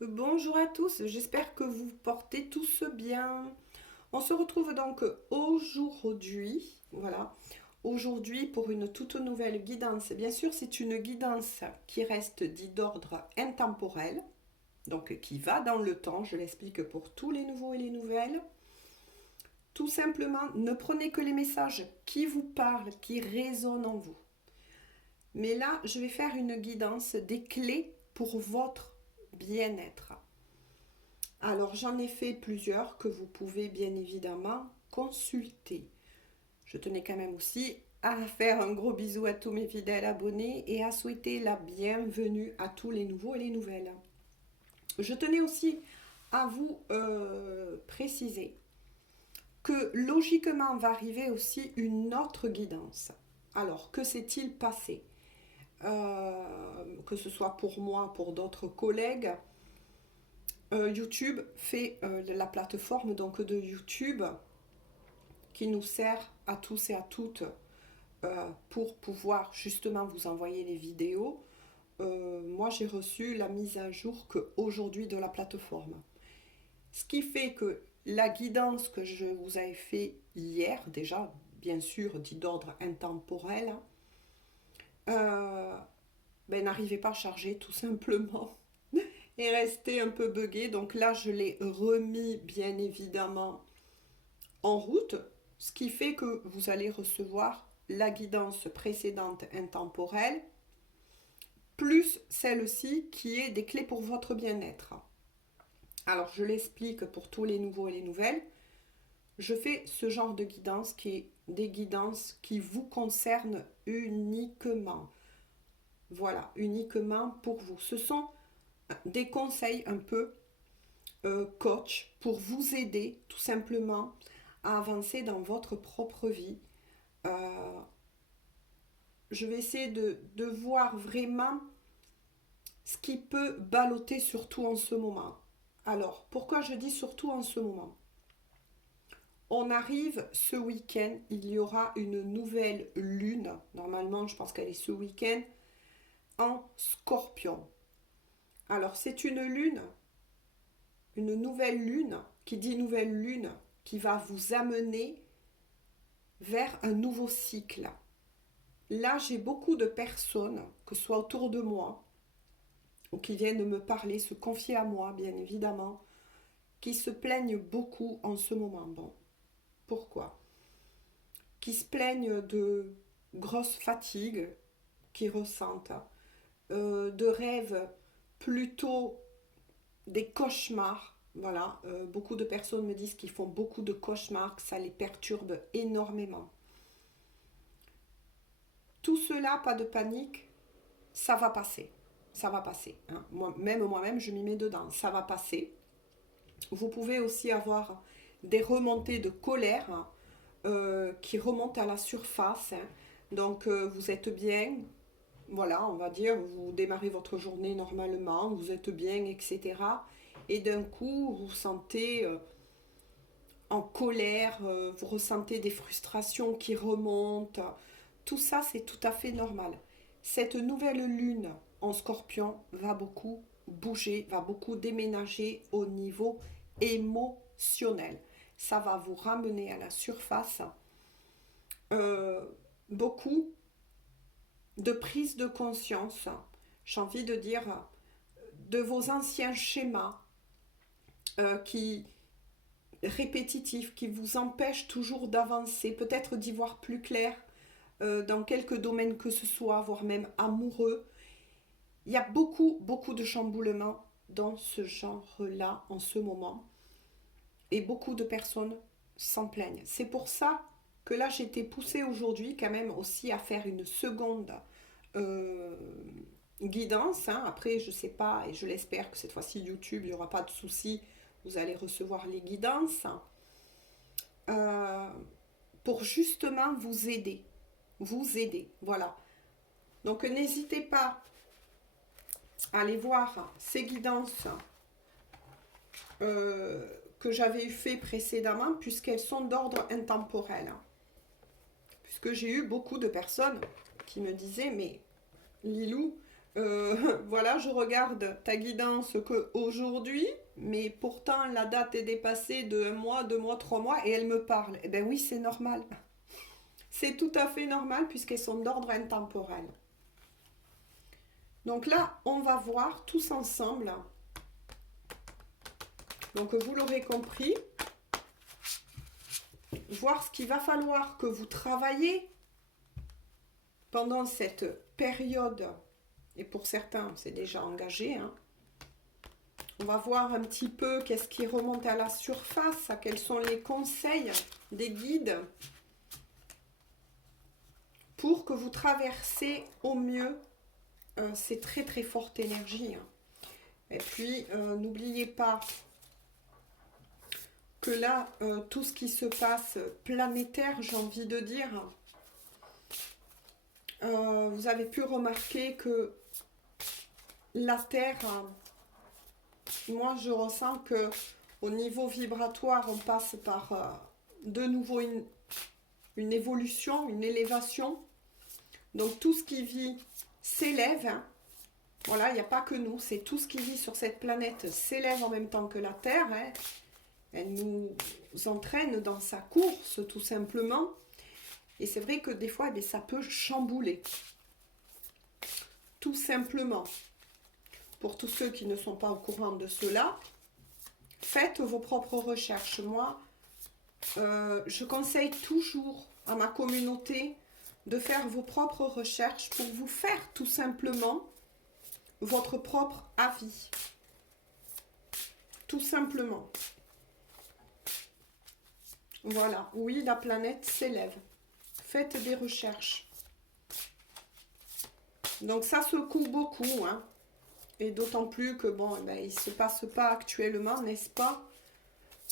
Bonjour à tous, j'espère que vous portez tous bien. On se retrouve donc aujourd'hui pour une toute nouvelle guidance. Bien sûr, c'est une guidance qui reste dite d'ordre intemporel, donc qui va dans le temps, je l'explique pour tous les nouveaux et les nouvelles. Tout simplement, ne prenez que les messages qui vous parlent, qui résonnent en vous. Mais là, je vais faire une guidance des clés pour votre bien-être. Alors j'en ai fait plusieurs que vous pouvez bien évidemment consulter. Je tenais quand même aussi à faire un gros bisou à tous mes fidèles abonnés et à souhaiter la bienvenue à tous les nouveaux et les nouvelles. Je tenais aussi à vous préciser que logiquement va arriver aussi une autre guidance. Alors que s'est-il passé? Que ce soit pour moi, pour d'autres collègues, YouTube fait la plateforme donc de YouTube qui nous sert à tous et à toutes pour pouvoir justement vous envoyer les vidéos. Moi, j'ai reçu la mise à jour qu'aujourd'hui de la plateforme. Ce qui fait que la guidance que je vous avais fait hier, déjà, bien sûr, dit d'ordre intemporel, euh, n'arrivait pas à charger tout simplement et restait un peu buggé. Donc là, je l'ai remis bien évidemment en route, ce qui fait que vous allez recevoir la guidance précédente intemporelle, plus celle-ci qui est des clés pour votre bien-être. Alors je l'explique pour tous les nouveaux et les nouvelles. Je fais ce genre de guidance qui est des guidances qui vous concernent uniquement. Voilà, uniquement pour vous. Ce sont des conseils un peu coach pour vous aider tout simplement à avancer dans votre propre vie. Euh, je vais essayer de voir vraiment ce qui peut balloter surtout en ce moment. Alors, pourquoi je dis surtout en ce moment? On arrive ce week-end, il y aura une nouvelle lune. Normalement, je pense qu'elle est ce week-end en Scorpion. Alors, c'est une nouvelle lune, qui dit nouvelle lune, qui va vous amener vers un nouveau cycle. Là, j'ai beaucoup de personnes, que ce soit autour de moi, ou qui viennent me parler, se confier à moi, bien évidemment, qui se plaignent beaucoup en ce moment. Bon, pourquoi? Qui se plaignent de grosses fatigues qu'ils ressentent, de rêves plutôt des cauchemars. Voilà, beaucoup de personnes me disent qu'ils font beaucoup de cauchemars, que ça les perturbe énormément. Tout cela, pas de panique, ça va passer. Ça va passer. Hein. Moi-même, je m'y mets dedans. Ça va passer. Vous pouvez aussi avoir des remontées de colère qui remontent à la surface. Hein. Donc, vous êtes bien. Voilà, on va dire, vous démarrez votre journée normalement, vous êtes bien, etc. Et d'un coup, vous vous sentez en colère, vous ressentez des frustrations qui remontent. Tout ça, c'est tout à fait normal. Cette nouvelle lune en scorpion va beaucoup bouger, va beaucoup déménager au niveau émotionnel. Ça va vous ramener à la surface euh, beaucoup de prise de conscience, j'ai envie de dire, de vos anciens schémas qui répétitifs, qui vous empêchent toujours d'avancer, peut-être d'y voir plus clair dans quelques domaines que ce soit, voire même amoureux. Il y a beaucoup de chamboulements dans ce genre-là en ce moment. Et beaucoup de personnes s'en plaignent. C'est pour ça que là, j'ai été poussée aujourd'hui quand même aussi à faire une seconde euh, guidance. Hein. Après, je sais pas, et je l'espère que cette fois-ci, YouTube, il n'y aura pas de souci. Vous allez recevoir les guidances euh, pour justement vous aider. Vous aider, voilà. Donc, n'hésitez pas à aller voir ces guidances que j'avais fait précédemment, puisqu'elles sont d'ordre intemporel. Puisque j'ai eu beaucoup de personnes qui me disaient, mais Lilou, voilà, je regarde ta guidance qu'aujourd'hui, mais pourtant la date est dépassée de 1 mois, 2 mois, 3 mois, et elle me parle. Eh bien oui, c'est normal. C'est tout à fait normal puisqu'elles sont d'ordre intemporel. Donc là, on va voir tous ensemble. Donc vous l'aurez compris, voir ce qu'il va falloir que vous travaillez pendant cette période. Et pour certains, c'est déjà engagé. Hein. On va voir un petit peu qu'est-ce qui remonte à la surface, quels sont les conseils des guides pour que vous traversez au mieux ces très très fortes énergies. Hein. Et puis, n'oubliez pas que là, tout ce qui se passe planétaire, j'ai envie de dire, vous avez pu remarquer que la Terre, moi je ressens que au niveau vibratoire, on passe par de nouveau une évolution, une élévation. Donc tout ce qui vit s'élève. Hein. Voilà, il n'y a pas que nous, c'est tout ce qui vit sur cette planète s'élève en même temps que la Terre. Hein. Elle nous entraîne dans sa course, tout simplement. Et c'est vrai que des fois, eh bien, ça peut chambouler. Tout simplement. Pour tous ceux qui ne sont pas au courant de cela, faites vos propres recherches. Moi, je conseille toujours à ma communauté de faire vos propres recherches pour vous faire tout simplement votre propre avis. Tout simplement. Voilà, oui, la planète s'élève. Faites des recherches. Donc ça secoue beaucoup, hein. Et d'autant plus que, bon, ben, il ne se passe pas actuellement, n'est-ce pas,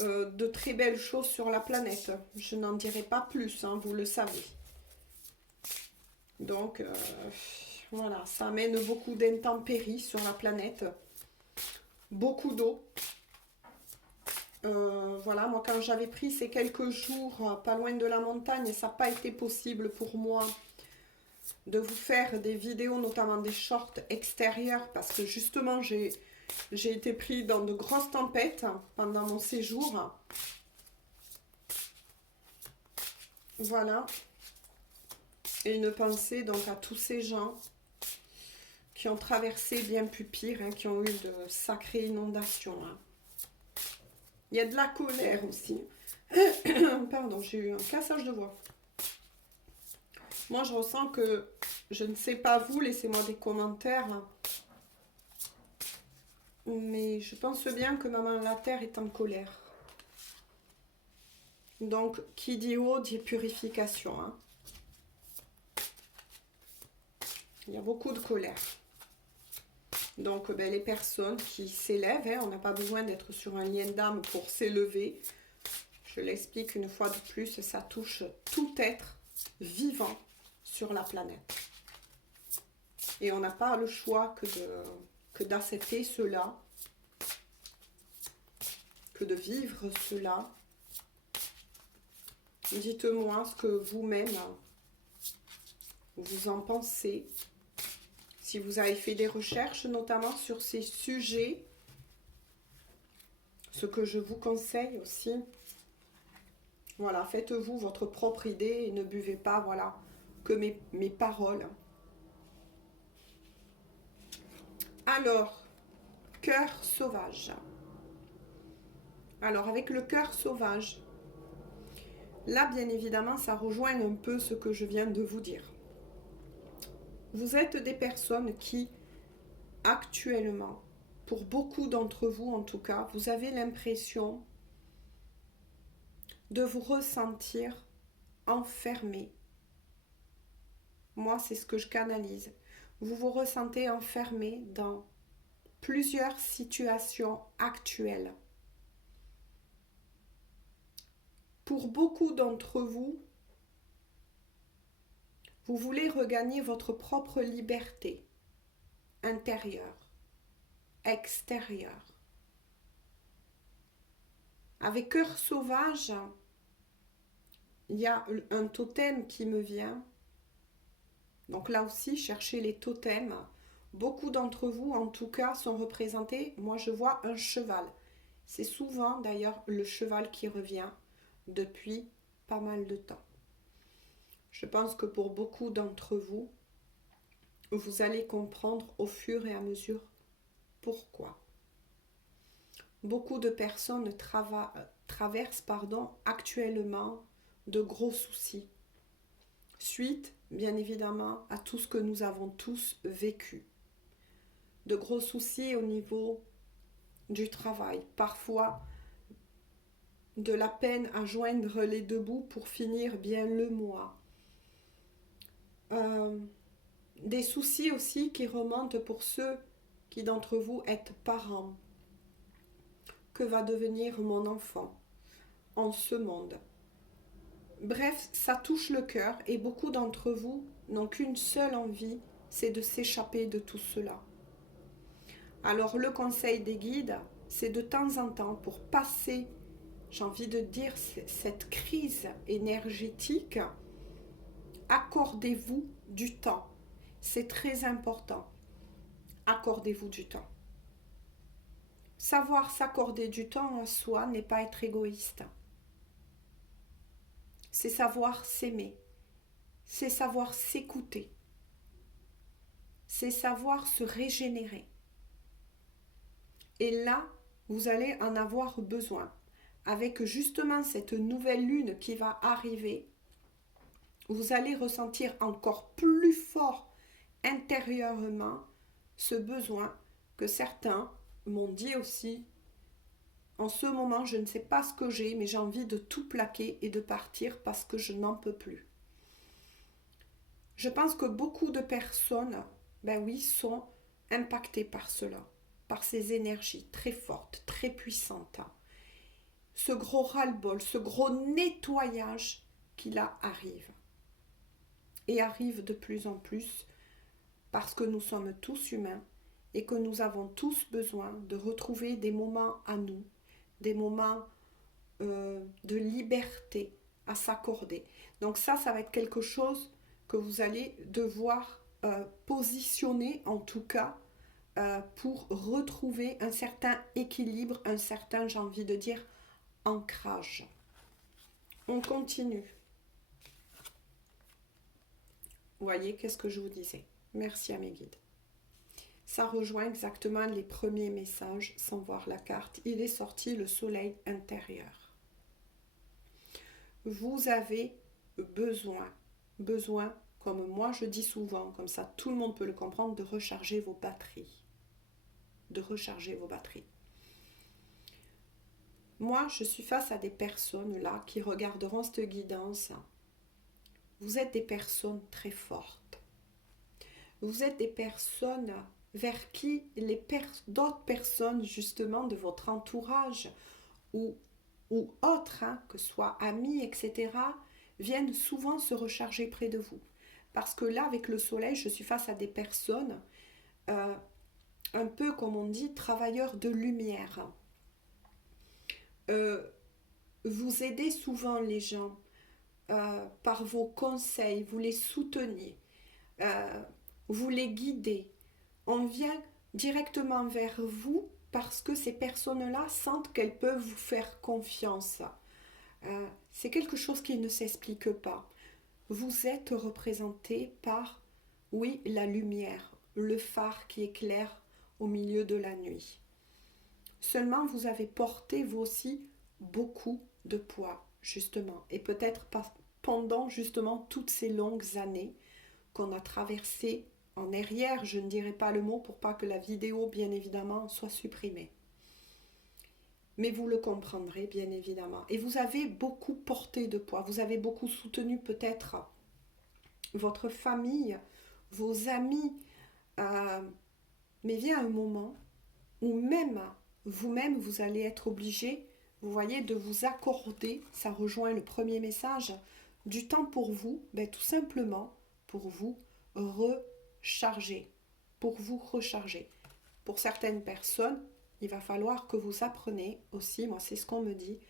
de très belles choses sur la planète. Je n'en dirai pas plus, hein, vous le savez. Donc, voilà, ça amène beaucoup d'intempéries sur la planète. Beaucoup d'eau. Voilà, moi quand j'avais pris ces quelques jours pas loin de la montagne, ça n'a pas été possible pour moi de vous faire des vidéos, notamment des shorts extérieurs, parce que justement j'ai été pris dans de grosses tempêtes pendant mon séjour. Voilà. Et une pensée donc à tous ces gens qui ont traversé bien plus pire, hein, qui ont eu de sacrées inondations. Hein. Il y a de la colère aussi. Pardon, j'ai eu un cassage de voix. Moi, je ressens que, je ne sais pas vous, laissez-moi des commentaires. Mais je pense bien que Maman la Terre est en colère. Donc, qui dit eau dit purification. Hein. Il y a beaucoup de colère. Donc, ben, les personnes qui s'élèvent, hein, on n'a pas besoin d'être sur un lien d'âme pour s'élever. Je l'explique une fois de plus, ça touche tout être vivant sur la planète. Et on n'a pas le choix que d'accepter cela, que de vivre cela. Dites-moi ce que vous-même, vous en pensez. Si vous avez fait des recherches, notamment sur ces sujets, ce que je vous conseille aussi, voilà, faites-vous votre propre idée et ne buvez pas, voilà, que mes paroles. Alors, cœur sauvage. Alors, avec le cœur sauvage, là, bien évidemment, ça rejoint un peu ce que je viens de vous dire. Vous êtes des personnes qui, actuellement, pour beaucoup d'entre vous en tout cas, vous avez l'impression de vous ressentir enfermé. Moi, c'est ce que je canalise. Vous vous ressentez enfermé dans plusieurs situations actuelles. Pour beaucoup d'entre vous, vous voulez regagner votre propre liberté intérieure, extérieure. Avec cœur sauvage, il y a un totem qui me vient. Donc là aussi, cherchez les totems. Beaucoup d'entre vous, en tout cas, sont représentés, moi je vois un cheval. C'est souvent d'ailleurs le cheval qui revient depuis pas mal de temps. Je pense que pour beaucoup d'entre vous, vous allez comprendre au fur et à mesure pourquoi. Beaucoup de personnes traversent actuellement de gros soucis, suite bien évidemment à tout ce que nous avons tous vécu. De gros soucis au niveau du travail, parfois de la peine à joindre les deux bouts pour finir bien le mois. Des soucis aussi qui remontent pour ceux qui d'entre vous êtes parents. Que va devenir mon enfant en ce monde? Bref, ça touche le cœur et beaucoup d'entre vous n'ont qu'une seule envie, c'est de s'échapper de tout cela. Alors le conseil des guides, c'est de temps en temps pour passer, j'ai envie de dire, cette crise énergétique, accordez-vous du temps. C'est très important. Accordez-vous du temps. Savoir s'accorder du temps en soi n'est pas être égoïste. C'est savoir s'aimer. C'est savoir s'écouter. C'est savoir se régénérer. Et là, vous allez en avoir besoin. Avec justement cette nouvelle lune qui va arriver, vous allez ressentir encore plus fort intérieurement ce besoin que certains m'ont dit aussi. En ce moment, je ne sais pas ce que j'ai, mais j'ai envie de tout plaquer et de partir parce que je n'en peux plus. Je pense que beaucoup de personnes, ben oui, sont impactées par cela, par ces énergies très fortes, très puissantes. Ce gros ras-le-bol, ce gros nettoyage qui là arrive. Et arrive de plus en plus parce que nous sommes tous humains et que nous avons tous besoin de retrouver des moments à nous, des moments de liberté à s'accorder. Donc ça va être quelque chose que vous allez devoir positionner en tout cas pour retrouver un certain équilibre, un certain, j'ai envie de dire, ancrage. On continue. Vous voyez, qu'est-ce que je vous disais? Merci à mes guides. Ça rejoint exactement les premiers messages sans voir la carte. Il est sorti le soleil intérieur. Vous avez besoin, comme moi je dis souvent, comme ça tout le monde peut le comprendre, de recharger vos batteries. De recharger vos batteries. Moi, je suis face à des personnes là qui regarderont cette guidance. Vous êtes des personnes très fortes. Vous êtes des personnes vers qui d'autres personnes justement de votre entourage ou autres, que ce soit amis, etc., viennent souvent se recharger près de vous. Parce que là, avec le soleil, je suis face à des personnes un peu, comme on dit, travailleurs de lumière. Vous aidez souvent les gens par vos conseils, vous les soutenez, vous les guidez. On vient directement vers vous parce que ces personnes-là sentent qu'elles peuvent vous faire confiance. C'est quelque chose qui ne s'explique pas. Vous êtes représenté par, oui, la lumière, le phare qui éclaire au milieu de la nuit. Seulement, vous avez porté vous aussi beaucoup de poids, justement, et peut-être pendant justement toutes ces longues années qu'on a traversées en arrière, je ne dirai pas le mot pour pas que la vidéo, bien évidemment, soit supprimée. Mais vous le comprendrez, bien évidemment. Et vous avez beaucoup porté de poids, vous avez beaucoup soutenu peut-être votre famille, vos amis, mais vient un moment où même vous-même, vous allez être obligé, vous voyez, de vous accorder, ça rejoint le premier message, du temps pour vous, tout simplement pour vous recharger, Pour certaines personnes, il va falloir que vous appreniez aussi, moi c'est ce qu'on me dit,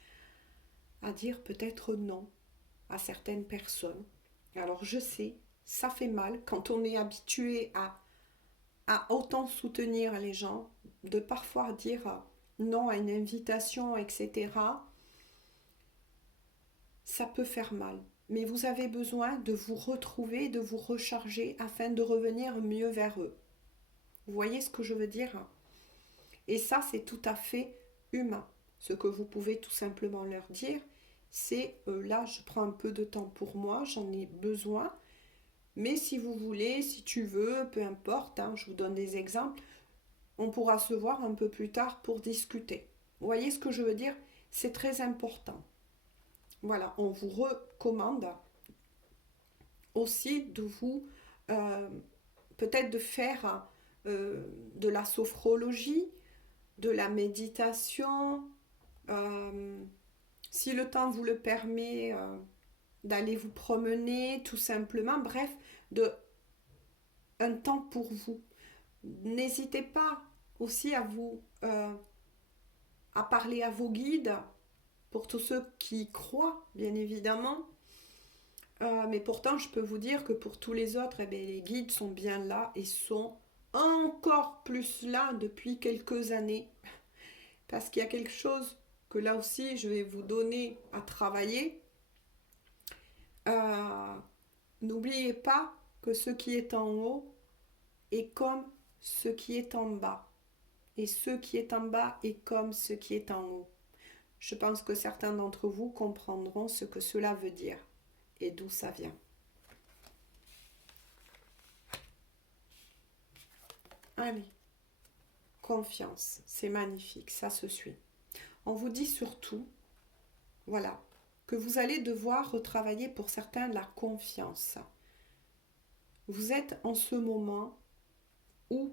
à dire peut-être non à certaines personnes. Alors je sais, ça fait mal quand on est habitué à à autant soutenir les gens, de parfois dire non à une invitation, etc., ça peut faire mal. Mais vous avez besoin de vous retrouver, de vous recharger afin de revenir mieux vers eux. Vous voyez ce que je veux dire? Et ça, c'est tout à fait humain. Ce que vous pouvez tout simplement leur dire, c'est là, je prends un peu de temps pour moi, j'en ai besoin. Mais si vous voulez, si tu veux, peu importe, hein, je vous donne des exemples, on pourra se voir un peu plus tard pour discuter. Vous voyez ce que je veux dire? C'est très important. Voilà, on vous recommande aussi de vous, euh, peut-être de faire de la sophrologie, de la méditation, euh, si le temps vous le permet, d'aller vous promener, tout simplement, bref, de un temps pour vous. N'hésitez pas aussi à parler à vos guides, pour tous ceux qui y croient, bien évidemment. Mais pourtant, je peux vous dire que pour tous les autres, eh bien, les guides sont bien là et sont encore plus là depuis quelques années. Parce qu'il y a quelque chose que là aussi, je vais vous donner à travailler. Euh, N'oubliez pas que ce qui est en haut est comme ce qui est en bas. Et ce qui est en bas est comme ce qui est en haut. Je pense que certains d'entre vous comprendront ce que cela veut dire et d'où ça vient. Allez, confiance, c'est magnifique, ça se suit. On vous dit surtout, voilà, que vous allez devoir retravailler pour certains la confiance. Vous êtes en ce moment où,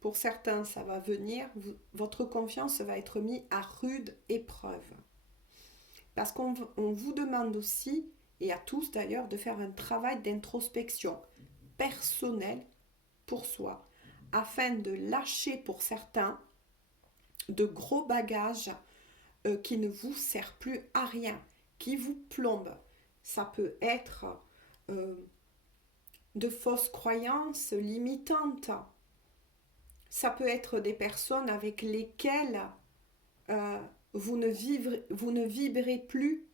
pour certains, ça va venir, votre confiance va être mise à rude épreuve. Parce qu'on vous demande aussi, et à tous d'ailleurs, de faire un travail d'introspection personnelle pour soi, afin de lâcher pour certains de gros bagages qui ne vous servent plus à rien, qui vous plombent. Ça peut être euh, de fausses croyances limitantes. Ça peut être des personnes avec lesquelles euh, vous ne vibrez plus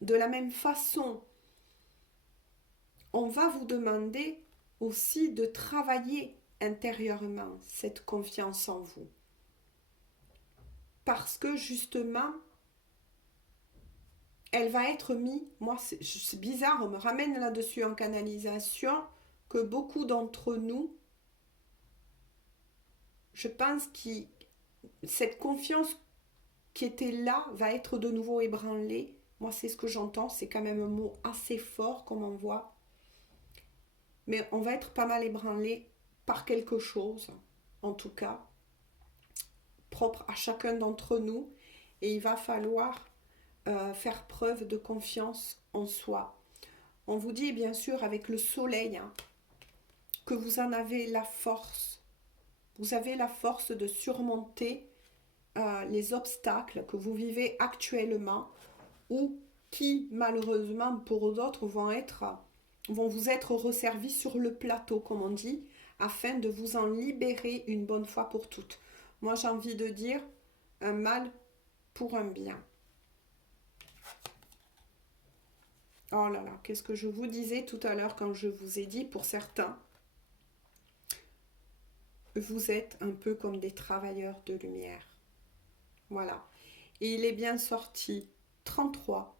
de la même façon. On va vous demander aussi de travailler intérieurement cette confiance en vous. Parce que justement, elle va être mise, moi c'est bizarre, on me ramène là-dessus en canalisation, que beaucoup d'entre nous, je pense que cette confiance qui était là va être de nouveau ébranlée. Moi c'est ce que j'entends, c'est quand même un mot assez fort comme on voit. Mais on va être pas mal ébranlé par quelque chose, en tout cas, propre à chacun d'entre nous. Et il va falloir faire preuve de confiance en soi. On vous dit bien sûr avec le soleil hein, que vous en avez la force. Vous avez la force de surmonter les obstacles que vous vivez actuellement ou qui malheureusement pour d'autres vont vous être resservis sur le plateau comme on dit afin de vous en libérer une bonne fois pour toutes. Moi j'ai envie de dire un mal pour un bien. Oh là là, qu'est-ce que je vous disais tout à l'heure quand je vous ai dit, pour certains, vous êtes un peu comme des travailleurs de lumière. Voilà. Et il est bien sorti 33,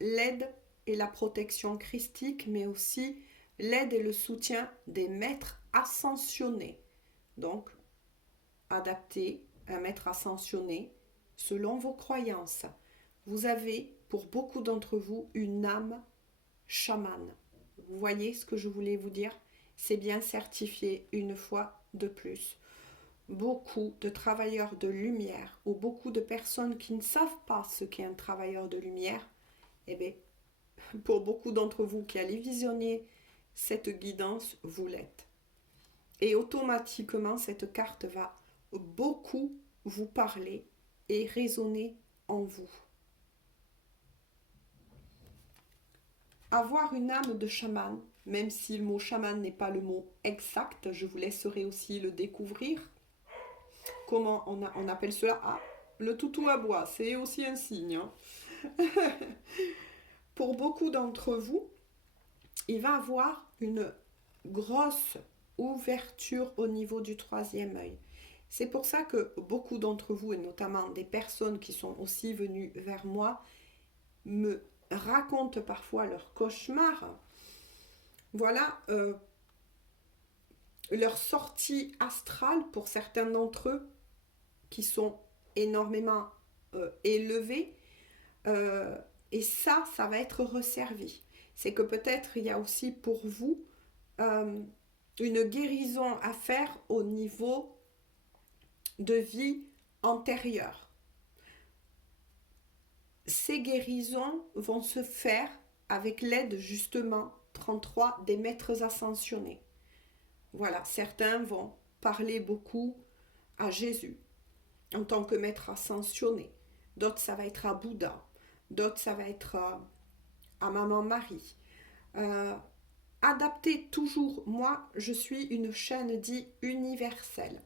l'aide et la protection christique, mais aussi l'aide et le soutien des maîtres ascensionnés. Donc, adapté, un maître ascensionné, selon vos croyances. Vous avez, pour beaucoup d'entre vous, une âme chamane. Vous voyez ce que je voulais vous dire? C'est bien certifié une fois de plus. Beaucoup de travailleurs de lumière ou beaucoup de personnes qui ne savent pas ce qu'est un travailleur de lumière, eh bien, pour beaucoup d'entre vous qui allez visionner cette guidance, vous l'êtes. Et automatiquement, cette carte va beaucoup vous parler et résonner en vous. Avoir une âme de chaman, même si le mot chaman n'est pas le mot exact, je vous laisserai aussi le découvrir. Comment on appelle cela? Ah, le toutou à bois, c'est aussi un signe. Hein. Pour beaucoup d'entre vous, il va avoir une grosse ouverture au niveau du troisième œil. C'est pour ça que beaucoup d'entre vous, et notamment des personnes qui sont aussi venues vers moi, me racontent parfois leurs cauchemars. Voilà leur sortie astrale pour certains d'entre eux qui sont énormément élevés. Et ça va être resservi. C'est que peut-être il y a aussi pour vous une guérison à faire au niveau de vie antérieure. Ces guérisons vont se faire avec l'aide justement 33 des maîtres ascensionnés. Voilà, certains vont parler beaucoup à Jésus en tant que maître ascensionné. D'autres, ça va être à Bouddha. D'autres, ça va être à Maman Marie. Adaptez toujours. Moi, je suis une chaîne dite universelle.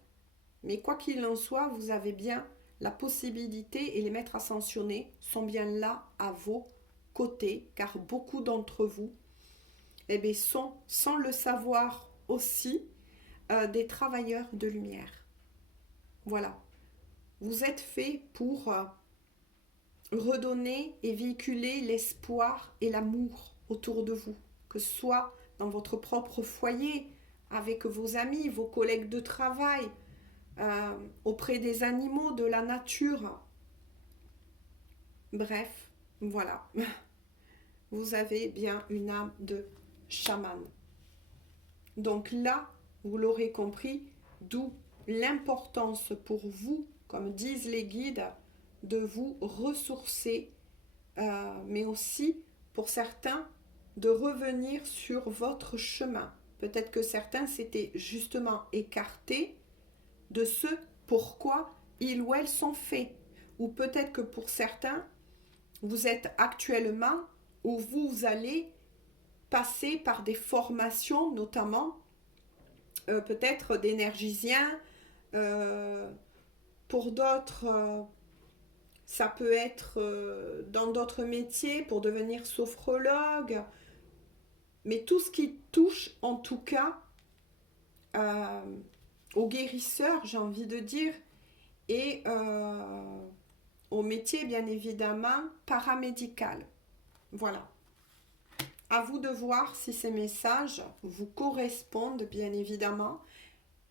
Mais quoi qu'il en soit, vous avez bien la possibilité et les maîtres ascensionnés sont bien là à vos côtés, car beaucoup d'entre vous sont, sans le savoir aussi, des travailleurs de lumière. Voilà. Vous êtes faits pour redonner et véhiculer l'espoir et l'amour autour de vous, que ce soit dans votre propre foyer, avec vos amis, vos collègues de travail, auprès des animaux, de la nature. Bref, voilà. Vous avez bien une âme de chaman. Donc là, vous l'aurez compris, d'où l'importance pour vous, comme disent les guides, de vous ressourcer, mais aussi pour certains de revenir sur votre chemin. Peut-être que certains s'étaient justement écartés de ce pourquoi ils ou elles sont faits. Ou peut-être que pour certains, vous êtes actuellement où vous allez passer par des formations, notamment peut-être d'énergéticiens. Pour d'autres, ça peut être dans d'autres métiers pour devenir sophrologue. Mais tout ce qui touche en tout cas aux guérisseurs, j'ai envie de dire, et au métier bien évidemment paramédical. Voilà. À vous de voir si ces messages vous correspondent bien évidemment.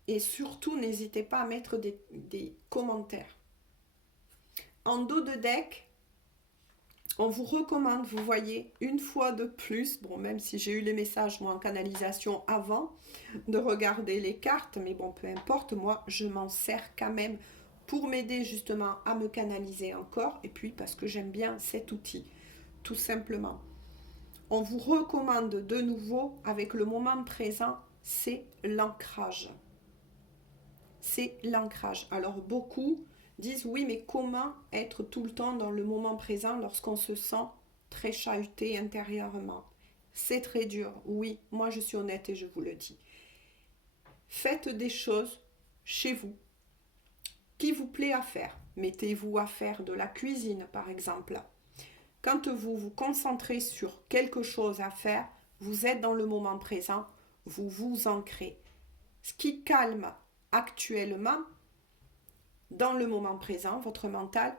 Et surtout, n'hésitez pas à mettre des commentaires. En dos de deck, on vous recommande, vous voyez, une fois de plus, bon, même si j'ai eu les messages, moi, en canalisation avant, de regarder les cartes, mais bon, peu importe, moi, je m'en sers quand même pour m'aider justement à me canaliser encore, et puis parce que j'aime bien cet outil, tout simplement. On vous recommande de nouveau, avec le moment présent, c'est l'ancrage. C'est l'ancrage. Alors, beaucoup disent oui, mais comment être tout le temps dans le moment présent lorsqu'on se sent très chahuté intérieurement? C'est très dur, oui, moi je suis honnête et je vous le dis. Faites des choses chez vous qui vous plaît à faire. Mettez-vous à faire de la cuisine par exemple. Quand vous vous concentrez sur quelque chose à faire, vous êtes dans le moment présent, vous vous ancrez. Ce qui calme actuellement, dans le moment présent, votre mental,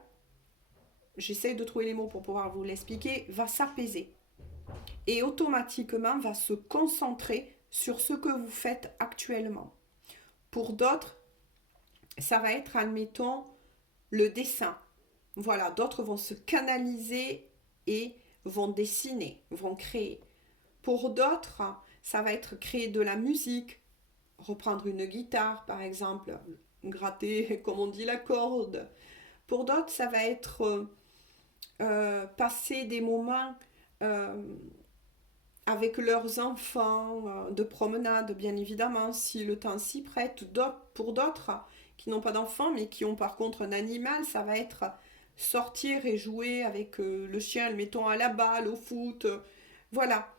j'essaie de trouver les mots pour pouvoir vous l'expliquer, va s'apaiser et automatiquement va se concentrer sur ce que vous faites actuellement. Pour d'autres, ça va être, admettons, le dessin. Voilà, d'autres vont se canaliser et vont dessiner, vont créer. Pour d'autres, ça va être créer de la musique, reprendre une guitare par exemple, gratter, comme on dit, la corde. Pour d'autres, ça va être passer des moments avec leurs enfants, de promenade, bien évidemment, si le temps s'y prête. Pour d'autres qui n'ont pas d'enfants, mais qui ont par contre un animal, ça va être sortir et jouer avec le chien, le mettons à la balle, au foot. Voilà.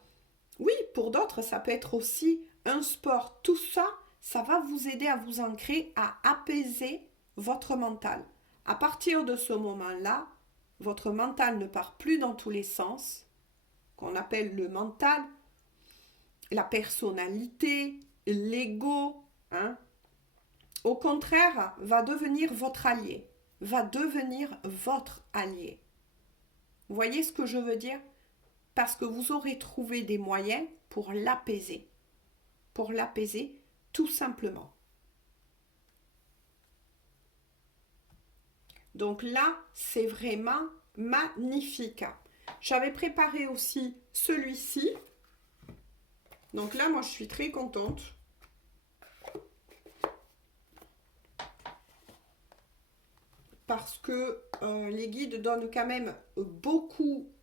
Oui, pour d'autres, ça peut être aussi un sport. Tout ça, ça va vous aider à vous ancrer, à apaiser votre mental. À partir de ce moment-là, votre mental ne part plus dans tous les sens, qu'on appelle le mental, la personnalité, l'ego, hein. Au contraire, va devenir votre allié, va devenir votre allié. Vous voyez ce que je veux dire? Parce que vous aurez trouvé des moyens pour l'apaiser tout simplement. Donc là, c'est vraiment magnifique. J'avais préparé aussi celui-ci. Donc là, moi, je suis très contente. Parce que les guides donnent quand même beaucoup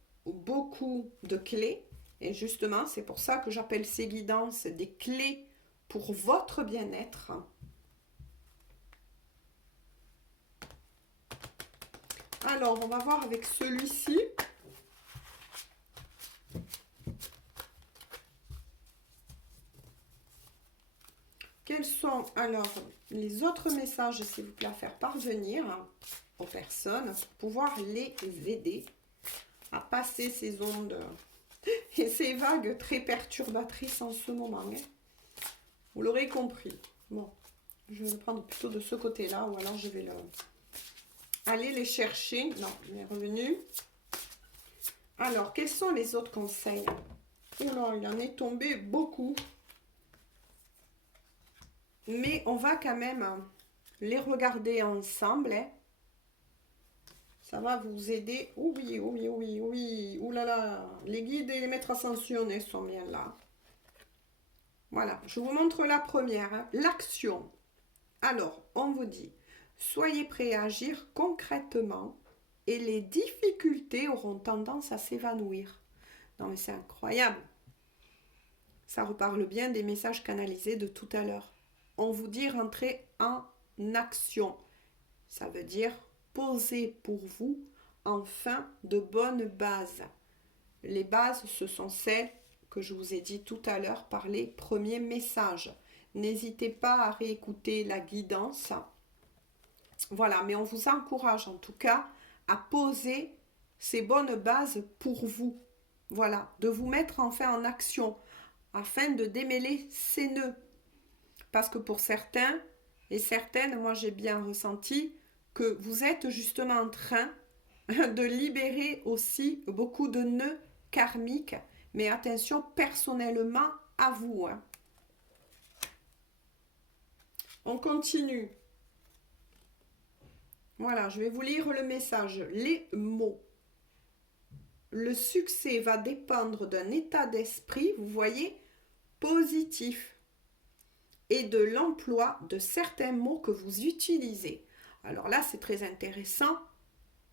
de clés. Et justement, c'est pour ça que j'appelle ces guidances des clés pour votre bien-être. Alors, on va voir avec celui-ci. Quels sont alors les autres messages, s'il vous plaît, à faire parvenir aux personnes pour pouvoir les aider à passer ces ondes et ces vagues très perturbatrices en ce moment. Hein. Vous l'aurez compris. Bon, je vais le prendre plutôt de ce côté-là ou alors je vais aller les chercher. Non, il est revenu. Alors, quels sont les autres conseils? Oula, il en est tombé beaucoup. Mais on va quand même les regarder ensemble. Hein. Ça va vous aider. Oh oui, oh oui, oh oui, oh oui. Ouh là là. Les guides et les maîtres ascensionnés sont bien là. Voilà, je vous montre la première. Hein. L'action. Alors, on vous dit, soyez prêts à agir concrètement et les difficultés auront tendance à s'évanouir. Non mais c'est incroyable. Ça reparle bien des messages canalisés de tout à l'heure. On vous dit rentrer en action. Ça veut dire poser pour vous enfin de bonnes bases. Les bases, ce sont celles que je vous ai dit tout à l'heure par les premiers messages. N'hésitez pas à réécouter la guidance. Voilà, mais on vous encourage en tout cas à poser ces bonnes bases pour vous. Voilà, de vous mettre enfin en action afin de démêler ces nœuds. Parce que pour certains et certaines, moi j'ai bien ressenti que vous êtes justement en train de libérer aussi beaucoup de nœuds karmiques. Mais attention, personnellement à vous. Hein. On continue. Voilà, je vais vous lire le message. Les mots. Le succès va dépendre d'un état d'esprit, vous voyez, positif et de l'emploi de certains mots que vous utilisez. Alors là, c'est très intéressant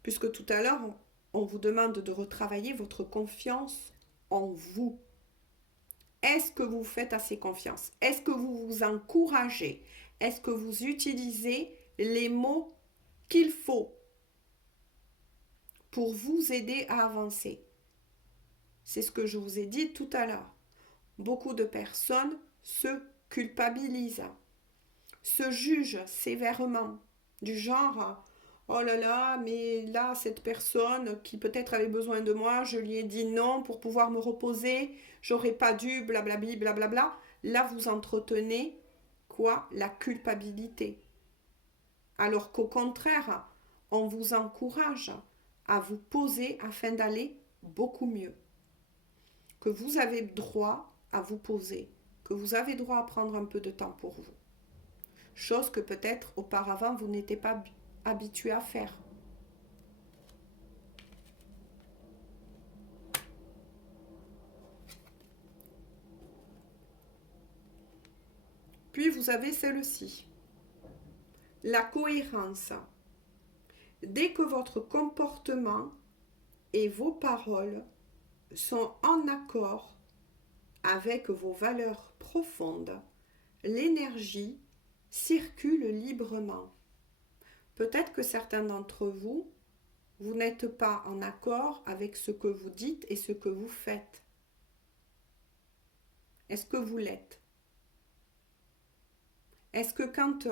puisque tout à l'heure, on vous demande de retravailler votre confiance en vous. Est-ce que vous faites assez confiance? Est-ce que vous vous encouragez? Est-ce que vous utilisez les mots qu'il faut pour vous aider à avancer? C'est ce que je vous ai dit tout à l'heure. Beaucoup de personnes se culpabilisent, se jugent sévèrement, du genre oh là là, mais là, cette personne qui peut-être avait besoin de moi, je lui ai dit non pour pouvoir me reposer, j'aurais pas dû, blablabli, blablabla. Là, vous entretenez quoi? La culpabilité. Alors qu'au contraire, on vous encourage à vous poser afin d'aller beaucoup mieux. Que vous avez droit à vous poser, que vous avez droit à prendre un peu de temps pour vous. Chose que peut-être auparavant vous n'étiez pas habitué à faire. Puis vous avez celle-ci. La cohérence. Dès que votre comportement et vos paroles sont en accord avec vos valeurs profondes, l'énergie circule librement. Peut-être que certains d'entre vous, vous n'êtes pas en accord avec ce que vous dites et ce que vous faites. Est-ce que vous l'êtes? Est-ce que quand,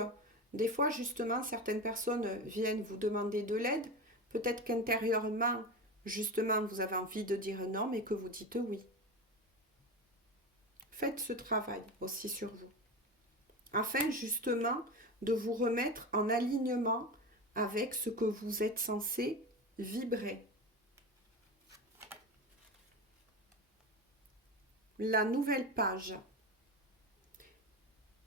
des fois, justement, certaines personnes viennent vous demander de l'aide, peut-être qu'intérieurement, justement, vous avez envie de dire non, mais que vous dites oui. Faites ce travail aussi sur vous, afin justement de vous remettre en alignement avec ce que vous êtes censé vibrer. La nouvelle page.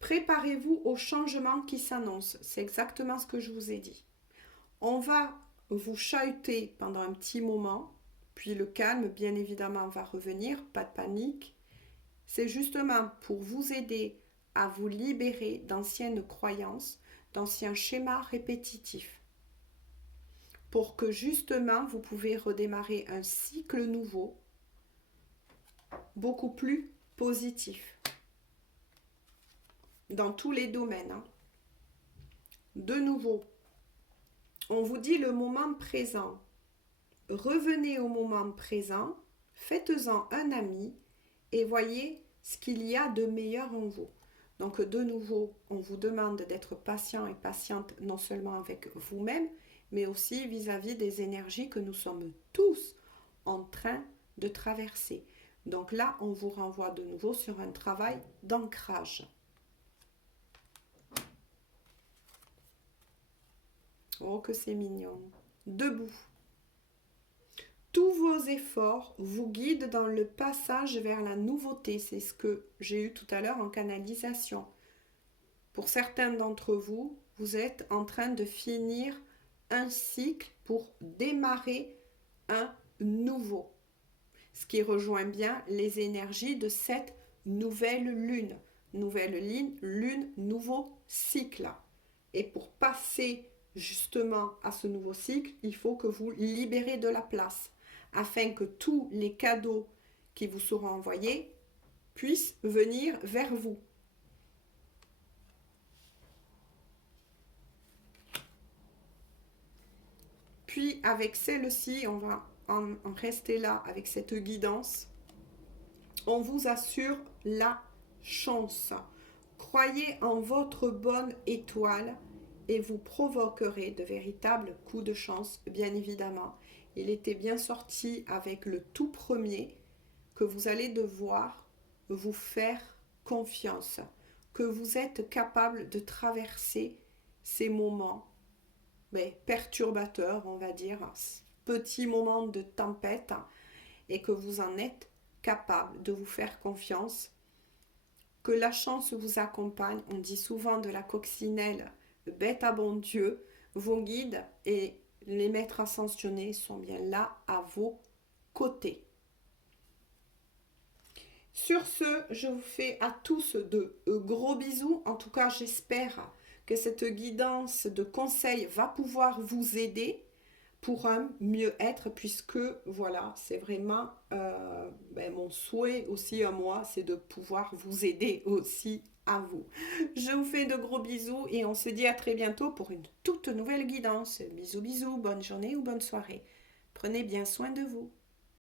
Préparez-vous au changement qui s'annonce. C'est exactement ce que je vous ai dit. On va vous chahuter pendant un petit moment, puis le calme, bien évidemment, va revenir, pas de panique. C'est justement pour vous aider à vous libérer d'anciennes croyances, d'anciens schémas répétitifs, pour que justement vous pouvez redémarrer un cycle nouveau, beaucoup plus positif, dans tous les domaines. De nouveau, on vous dit le moment présent. Revenez au moment présent, faites-en un ami et voyez ce qu'il y a de meilleur en vous. Donc de nouveau, on vous demande d'être patient et patiente non seulement avec vous-même, mais aussi vis-à-vis des énergies que nous sommes tous en train de traverser. Donc là, on vous renvoie de nouveau sur un travail d'ancrage. Oh, que c'est mignon. Debout. Tous vos efforts vous guident dans le passage vers la nouveauté. C'est ce que j'ai eu tout à l'heure en canalisation. Pour certains d'entre vous, vous êtes en train de finir un cycle pour démarrer un nouveau. Ce qui rejoint bien les énergies de cette nouvelle lune. Nouvelle lune, nouveau cycle. Et pour passer justement à ce nouveau cycle, il faut que vous libérez de la place afin que tous les cadeaux qui vous seront envoyés puissent venir vers vous. Puis avec celle-ci, on va en rester là avec cette guidance. On vous assure la chance. Croyez en votre bonne étoile et vous provoquerez de véritables coups de chance, bien évidemment. Il était bien sorti avec le tout premier que vous allez devoir vous faire confiance, que vous êtes capable de traverser ces moments perturbateurs, on va dire, petits moments de tempête, et que vous en êtes capable de vous faire confiance, que la chance vous accompagne. On dit souvent de la coccinelle, bête à bon Dieu, vos guides et les maîtres ascensionnés sont bien là à vos côtés. Sur ce, je vous fais à tous de gros bisous. En tout cas, j'espère que cette guidance de conseils va pouvoir vous aider pour un mieux-être, puisque voilà, c'est vraiment mon souhait aussi à moi, c'est de pouvoir vous aider aussi à vous. Je vous fais de gros bisous et on se dit à très bientôt pour une toute nouvelle guidance. Bisous bisous, bonne journée ou bonne soirée. Prenez bien soin de vous.